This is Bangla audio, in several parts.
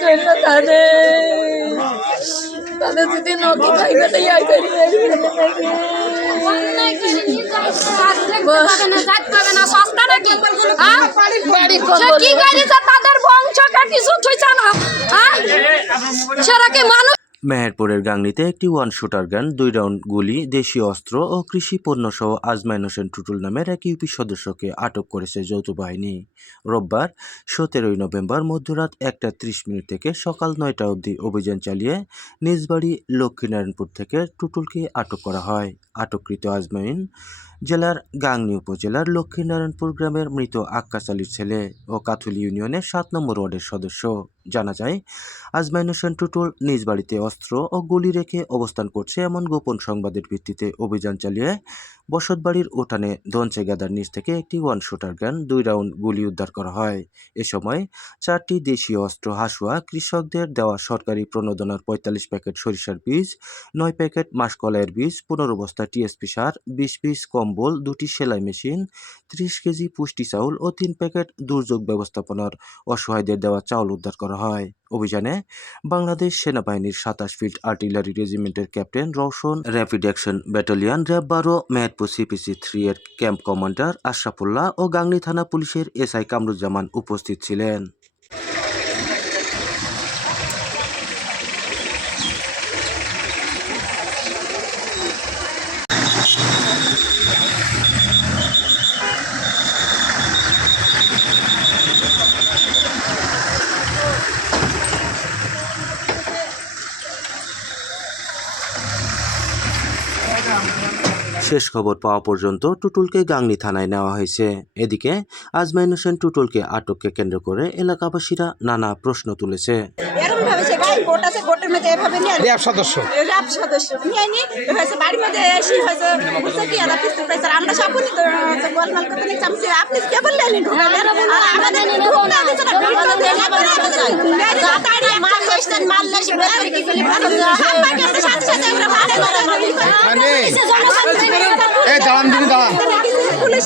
করল তাদের তাদের যদি নকি খাইবে তো ইয়া করি কি তাদের কিছু ছুঁচা না কি মানুষ মেহেরপুরের গাংনিতে একটি ওয়ান শুটার গান দুই রাউন্ড গুলি দেশীয় অস্ত্র ও কৃষি পণ্য সহ আজমাইন হোসেন টুটুল নামের এক ইউপি সদস্যকে আটক করেছে যৌথ বাহিনী। রোববার সতেরোই নভেম্বর মধ্যরাত একটা ত্রিশ মিনিট থেকে সকাল নয়টা অবধি অভিযান চালিয়ে নিজ বাড়ি লক্ষ্মীনারায়ণপুর থেকে টুটুলকে আটক করা হয়। আটককৃত আজমাইন জেলার গাংনী উপজেলার লক্ষ্মীনারায়ণপুর গ্রামের মৃত আক্কাস আলীর ছেলে ও কাথুলি ইউনিয়নের সাত নম্বর ওয়ার্ডের সদস্য। জানা যায়, আজমাইন হোসেন টুটুল নিজ বাড়িতে অস্ত্র ও গুলি রেখে অবস্থান করছে এমন গোপন সংবাদের ভিত্তিতে অভিযান চালিয়ে বসতবাড়ির উঠানে দঞ্চে গাদার নিচ থেকে একটি ওয়ান শুটার গান দুই রাউন্ড গুলি উদ্ধার করা হয়। এ সময় চারটি দেশীয় অস্ত্র, হাসুয়া, কৃষকদের দেওয়া সরকারি প্রণোদনার পঁয়তাল্লিশ প্যাকেট সরিষার বীজ, নয় প্যাকেট মাসকলাইয়ের বীজ, পনেরো বস্তা টিএসপি সার, বিশ পিস কম্বল, দুটি সেলাই মেশিন, ত্রিশ কেজি পুষ্টি চাউল ও তিন প্যাকেট দুর্যোগ ব্যবস্থাপনার অসহায়দের দেওয়া চাউল উদ্ধার করা হয়। অভিযানে বাংলাদেশ সেনাবাহিনীর সাতাশ field artillery রেজিমেন্টের captain Roushan, rapid action battalion, RAB বারো মেহেরপুর সিপিসি থ্রি এর ক্যাম্প কমান্ডার আশরাফুল্লাহ ও গাংনী থানা পুলিশের এসআই কামরুজ্জামান উপস্থিত ছিলেন। শেষ খবর পাওয়া পর্যন্ত টুটুলকে গাংনি থানায় নেওয়া হয়েছে। এদিকে আজমাইন হোসেন টুটুলকে আটককে কেন্দ্র করে এলাকাবাসীরা নানা প্রশ্ন তুলেছে। আমরা তো গোলমাল করতে নিয়ে চামচি আপনি কে বললেন ঢুকালেন আর আমাদের ঢুকতে দিছে না ঢুকতে দিছে না তাড়াতাড়ি মাল লেসছেন বের কি ফেলি হাত সাথে সাথে আমরা মারে মারে দাঁড়ান দিদি দাঁড়ান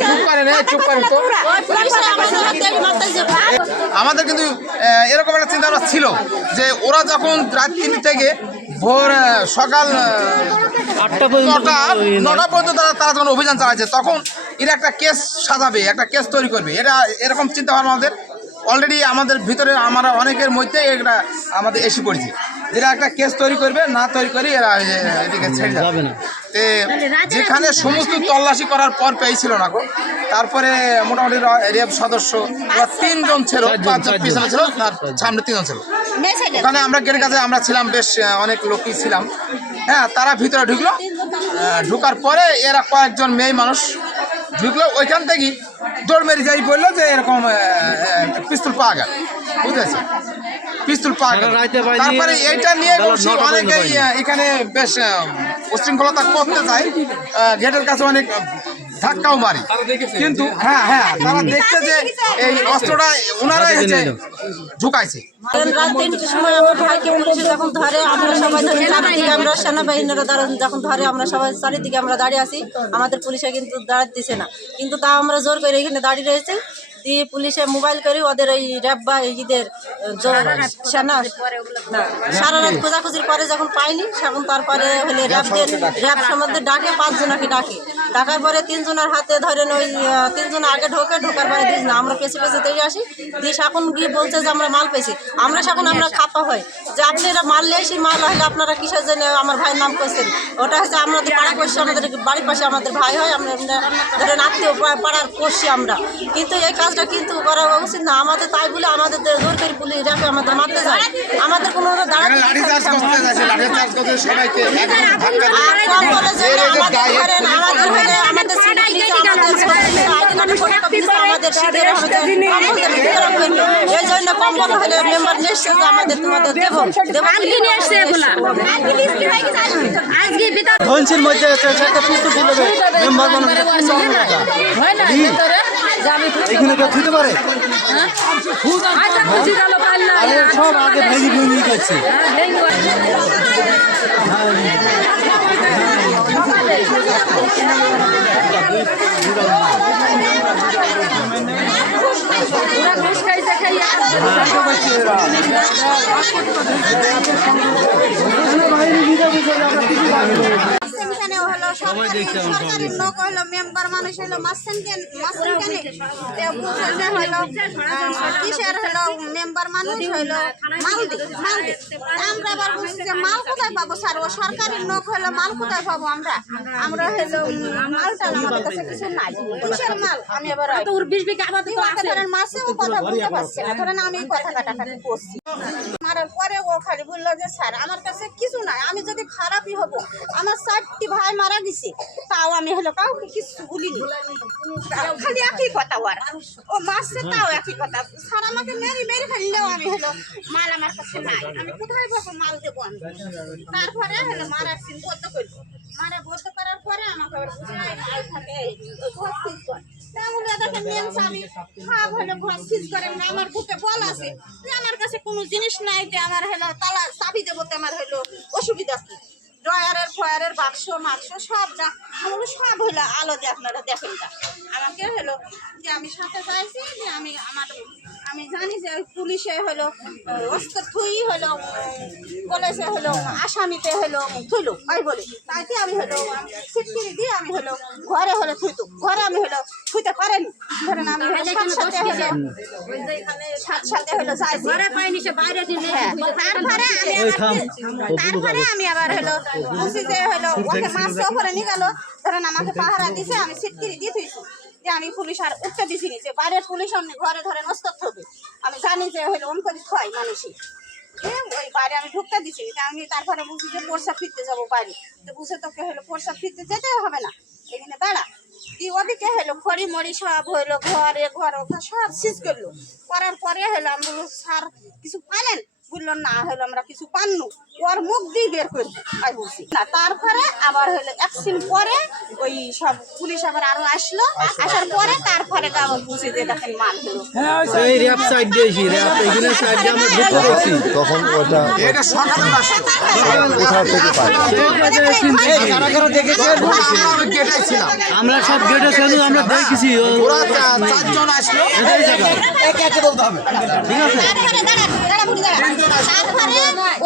চুপ করেন চুপ করেন তো আমাদের কিন্তু এরকম একটা চিন্তা ভাবনা ছিল যে ওরা যখন রাত তিনটে থেকে ভোর সকাল আটটা নটা নটা পর্যন্ত তারা তারা যখন অভিযান চালাচ্ছে তখন এরা একটা কেস সাজাবে একটা কেস তৈরি করবে। এটা এরকম চিন্তা ভাবনা আমাদের। অলরেডি আমাদের ভিতরে আমরা অনেকের মধ্যে এটা আমাদের এসে পড়েছে। যেটা একটা কেস তৈরি করবে না তৈরি করে এরা এদিকে ছেড়ে যাবে। না। তে যেখানে সমস্ত তল্লাশি করার পর পেয়েছিল না গো। তারপরে মোটামুটি র- র্যাব সদস্য ওরা তিনজন ছিল পাঁচজন পিছনে ছিল আর সামনে তিনজন ছিল। ওখানে আমরা গেটের কাছে আমরা ছিলাম বেশ অনেক লোকই ছিলাম। হ্যাঁ তারা ভিতরে ঢুকলো। ঢুকার পরে এরা কয়েকজন মেয়ে মানুষ ঢুকলো ওইখান থেকে দৌড় মেরে যাই বলল যে এরকম পিস্তল পাওয়া গেল। বুঝেছে? পিস্তল পাওয়া গেল। তারপরে এইটা নিয়ে অনেকেই এখানে বেশ উশৃঙ্খলতা করতে চাই গেটের কাছে অনেক ধাক্কাও মারি। কিন্তু হ্যাঁ হ্যাঁ তারা দেখছে যে এই অস্ত্রটা ওনারাই হচ্ছে ঢুকাইছে সময় আমার ভাইকে পুলিশে যখন ধরে আমরা সবাই চারিদিকে আমরা সেনাবাহিনীরা যখন ধরে আমরা সবাই চারিদিকে আমরা দাঁড়িয়ে আছি আমাদের পুলিশে কিন্তু দাঁড়াতে দিছে না। কিন্তু তা আমরা জোর করে এখানে দাঁড়িয়ে রয়েছে। দিয়ে পুলিশে মোবাইল করে ওদের ওই র্যাব বা ঈদের সেনা সারা রাত খোঁজাখুঁজির পরে যখন পাইনি তখন তারপরে হলে র্যাবদের র্যাব সম্বন্ধে ডাকে পাঁচজনাকে ডাকে। ডাকার পরে তিনজনের হাতে ধরেন ওই তিনজন আগে ঢোকে ঢোকার পরে দিস না আমরা পেছে পেছে তৈরি আসি। দিয়ে এখন গিয়ে বলছে যে আমরা মাল পেয়েছি। আমরা এখন আমরা খাপা হই। যে আপনি আপনারা মাল লেসি মাল হলে আপনারা কিসের জন্য আমার ভাইয়ের নাম করছেন? ওটা হচ্ছে আমাদের পাড়া করছি আমাদের বাড়ির পাশে আমাদের ভাই হয়। আমরা আমরা ধরেন আত্মীয় পাড়ার করছি আমরা। কিন্তু এই কাজটা কিন্তু করা উচিত না আমাদের তাই বলে আমাদের জোর করে পুলিশ র্যাপে আমাদের মারতে যায় আমাদের কোনো মেম্বার ধনসির মধ্যে মেম্বার হয় না ভেতরে যে আমি এখানে কেউ থুতে পারে? আচ্ছা কাল না আরে সব আগে ভেঙে ভেঙে গেছে খাইছে সেখানে হলো সরকারি সরকারি লোক হলো মেম্বার মানুষ হলো মাসেন কেন? মাসেন কেন? তে হলো কিসের হলো? মেম্বার মানুষ হলো মালদি মালদি আমরা আবার বলছি যে মাল কোথায় পাবো স্যার? ও সরকারি লোক হলো মাল কোথায় পাবো আমরা? আমরা হলো মালটা আমাদের কাছে কিছু নাই। কিসের মাল? আমি আবার বিশ বিঘা তো ধরেন কথা বলতে পারছে না। ধরেন আমি কথা কাটাকাটি করছি। মারার পরে ও খালি বলল যে স্যার আমার কাছে কিছু নাই। আমি যদি খারাপই হব আমার চারটি ভাই মারা গেছে তাও আমি হলো কাউকে কিছু বলিনি। খালি একই কথা ওর। ও মারছে, তাও একই কথা। স্যার আমাকে মেরে মেরে ফেললেও আমি হলো মাল আমার কাছে নাই। আমি কোথায় পাবো মাল দেবো আমি। তারপরে হলো মারার সিন বদ্ধ করল। মারা বদ্ধ করার পরে আমাকে মেন আমার বুকে বল আছে যে আমার কাছে কোনো জিনিস নাই যে আমার হলো তালা চাবি দেবো আমার হলো অসুবিধা কি? ড্রয়ারের ফয়ারের বাক্স মাক্স সব যা আমার সব হলো আলো দিয়ে আপনারা দেখেন তা। আমাকে হলো যে আমি সাথে চাইছি যে আমি আমার আমি জানি যে ওই পুলিশে হলো অস্ত্র থুই হলো বলেছে হলো আসামিতে হলো থুইলো ওই বলে। তাইতে আমি হলো সিটকিরি দিয়ে আমি হলো ঘরে হলো থুইতো। ঘরে আমি হলো থুইতে পারেনি। ধরেন আমি হলো সাত সাথে হলো সাত সাথে হলো যাইছি। ঘরে পাইনি সে বাইরে দিলে হ্যাঁ, তারপরে আমি আবার তারপরে আমি আবার হলো যে হলো ওকে মাছ ওপরে নিয়ে গেল। ধরেন আমাকে পাহারা দিছে আমি সিটকিরি দিয়ে থুইছি। যে আমি পুলিশ আর উঠতে দিছিনি যে বাইরের পুলিশ আমি ঘরে ধরে নষ্ট হবে আমি জানি যে হলো অন করে খয় মানুষই। ওই বাইরে আমি ঢুকতে দিছি আমি তারপরে বুঝি যে পোরসা ফিরতে যাব বাইরে। তো বুঝে তোকে হলো পোরসা ফিরতে যেতে হবে না। এখানে দাঁড়া। দিয়ে ওদিকে হলো খড়ি মড়ি সব হইল ঘরে ঘর সব সিজ করল। করার পরে হলো আমি স্যার কিছু পাইলেন? বলল না হলো আমরা কিছু পাননু ওর মুখ দিয়ে বের করে বলছি না তারপরে আবার হলো একদিন পরে ওই সব পুলিশ আবার আরও আসলো আসার পরে তারপরে তো আবার বুঝি যে দেখেন মাল হলো এই র্যাপ সাইড দিয়েছি র্যাপ এখানে সাইড দিয়ে আমরা ঢুকতে দেখছি তখন ওটা এটা সকালবেলা কোথা থেকে পাই কারা কারা দেখেছেন আমি ছিলাম আমরা সব গেটে আমরা দেখেছি ওরা চারজন আসলো এটাই জায়গা ঠিক আছে দাঁড়া, দাঁড়া। বুড়ি দাঁড়া। তারপরে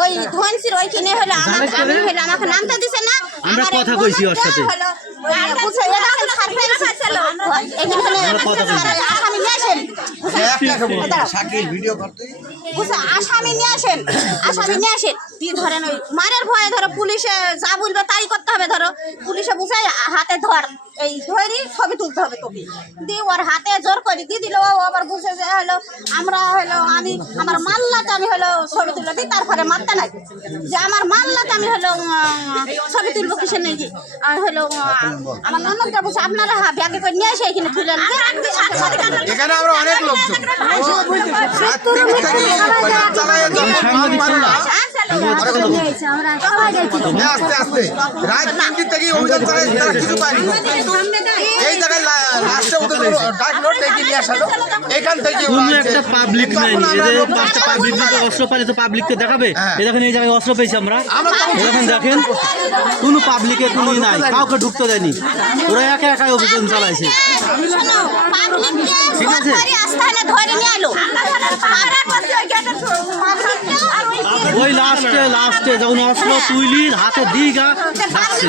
ওই ধনসির ওইখানে হলো আমি হলো আমাকে নামতে দিছে না। আমরা কথা কইছি ওর সাথে। আসামি নিয়ে আসেন। দাঁড়াও। শাকিল ভিডিও করতে বুঝছে, আসামি নিয়ে আসেন। আসামি নিয়ে আসেন। দিয়ে ধরেন ওই মারের ভয়ে ধরো পুলিশে যা বলবে তাই করতে হবে ধরো। পুলিশে বুঝাই হাতে ধর। এই ধরি ছবি তুলতে হবে তোকে। দিয়ে ওর হাতে জোর করে দিয়ে দিল ও আবার বুঝে যে হলো আমরা হলো আমি আমার মাল্লাতে আমি হলো ছবি তুলে দিই তারপরে মারতে নাই যে আমার মাল্লাতে আমি হলো ছবি তুলবো কিসের নাকি? আর হলো আমার ননদটা বুঝে আপনারা হ্যাঁ ব্যাগে করে নিয়ে এসে এখানে তুলে এখানে আমরা অনেক লোকজন। রাত তিনটে থেকে অভিযান চালায় যখন মাল মারে না, আস্তে আস্তে রাত তিনটে থেকে অভিযান চালায় তারা কিছু পায়নি। এই জায়গায় লাস্টে ওদের ডাকলো ডেকে নিয়ে আসালো? এখান থেকে কোনো একটা পাবলিক নাই। এদের পাঁচটা পাবলিক অস্ত্র পাইলে তো পাবলিককে দেখাবে। হ্যাঁ। এই দেখেন এই জায়গায় অস্ত্র পেয়েছি আমরা। আমরা দেখেন দেখেন কোনো পাবলিকের কোনো নাই কাউকে ঢুকতে দেয়নি। ওরা একা একাই অভিযান চালাইছে। ঠিক আছে। ধরে নিয়ে এলো। ওই লাস্টে লাস্টে যখন অস্ত্র তুইলি হাতে দিগা যাচ্ছে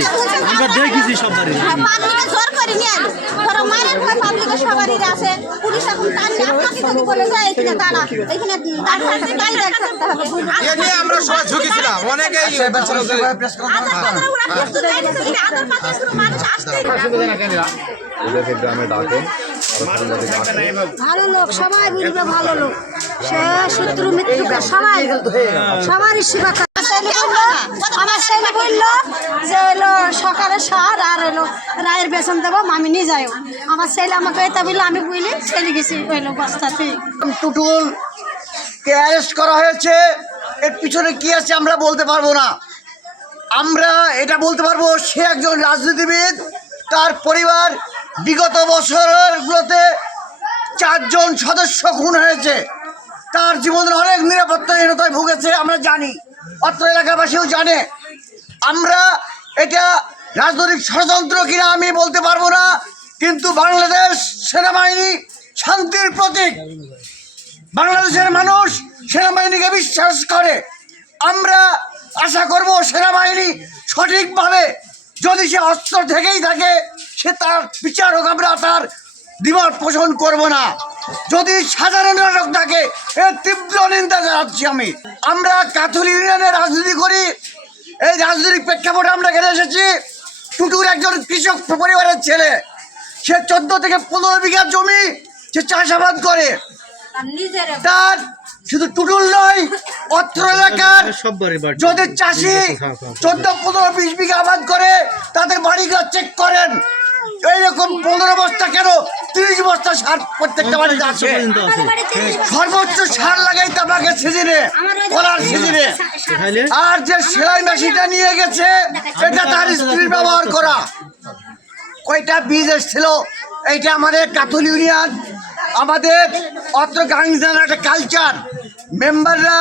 আমরা দেখেছি সব বাড়ি আমরা সবাই ঝুঁকেছিলাম অনেকেই গ্রামে ডাকেন ভালো লোক, সবাই বলবে ভালো লোক। সে শত্রু মৃত্যুকে সবাই সবারই সেবা আমার ছেলে বলল যে এলো সকালে সার আর এলো রায়ের বেতন দেবো আমি নিয়ে যাই আমার ছেলে আমাকে এটা বলল, আমি বুঝলি, ছেলে গেছি, এলো বস্তাতে। টুটুল, কে অ্যারেস্ট করা হয়েছে? এর পিছনে কি আছে আমরা বলতে পারব না। আমরা এটা বলতে পারব, সে একজন রাজনীতিবিদ, তার পরিবার বিগত বছরগুলোতে চারজন সদস্য খুন হয়েছে। তার জীবনের অনেক নিরাপত্তাহীনতায় ভুগেছে, আমরা জানি। অত্র এলাকাবাসীও জানে। আমরা এটা রাজনৈতিক ষড়যন্ত্র কিনা আমি বলতে পারব না, কিন্তু বাংলাদেশ সেনাবাহিনী শান্তির প্রতীক। বাংলাদেশের মানুষ সেনাবাহিনীকে বিশ্বাস করে। আমরা আশা করব সেনাবাহিনী সঠিকভাবে যদি সে অস্ত্র থেকেই থাকে সে তার বিচার হোক আমরা তার দ্বিমত পোষণ করব না। যদি সাধারণ নাটক থাকে এর তীব্র নিন্দা জানাচ্ছি আমি। আমরা কাথুল ইউনিয়নে রাজনীতি করি। এই রাজনৈতিক প্রেক্ষাপটে আমরা এখানে এসেছি। টুটুর একজন কৃষক পরিবারের ছেলে। সে চোদ্দ থেকে পনেরো বিঘা জমি সে চাষাবাদ করে। তার শুধু টুটুল নয় অত্র এলাকার সব বাড়ি বাড়ি যদি চাষি চোদ্দ পনেরো বিশ বিঘা আবাদ করে তাদের বাড়িঘর চেক করেন। এইরকম পনেরো বস্তা কেন? তিরিশ বস্তা সার প্রত্যেকটা বাড়িতে আছে। পর্যন্ত আছে। সর্বোচ্চ সার লাগাই তামাকে সিজনে কলার সিজনে। আর যে সেলাই মেশিনটা নিয়ে গেছে এটা তার স্ত্রীর ব্যবহার করা। কয়টা বীজ এসেছিল? এইটা আমাদের কাতুল ইউনিয়ন আমাদের অত্র গাঙ্গিজান একটা কালচার মেম্বাররা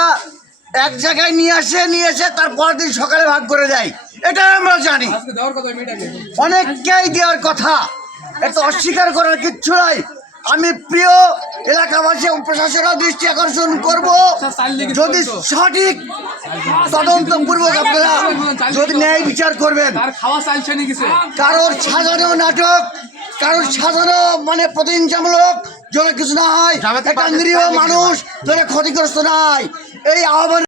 এক জায়গায় নিয়ে আসে নিয়ে এসে তার পরের দিন সকালে ভাগ করে দেয়। এটা আমরা জানি। অনেককেই দেওয়ার কথা। এটা অস্বীকার করার কিচ্ছু নাই। আমি প্রিয় এলাকাবাসী এবং প্রশাসনের দৃষ্টি আকর্ষণ করব। যদি সঠিক তদন্তপূর্বক আপনারা যদি ন্যায় বিচার করবেন। কারোর সাজানো নাটক কারোর সাজানো মানে প্রতিহিংসামূলক যেন কিছু না হয় একটা নিরীহ মানুষ যেন ক্ষতিগ্রস্ত না হয়। এই আহ্বান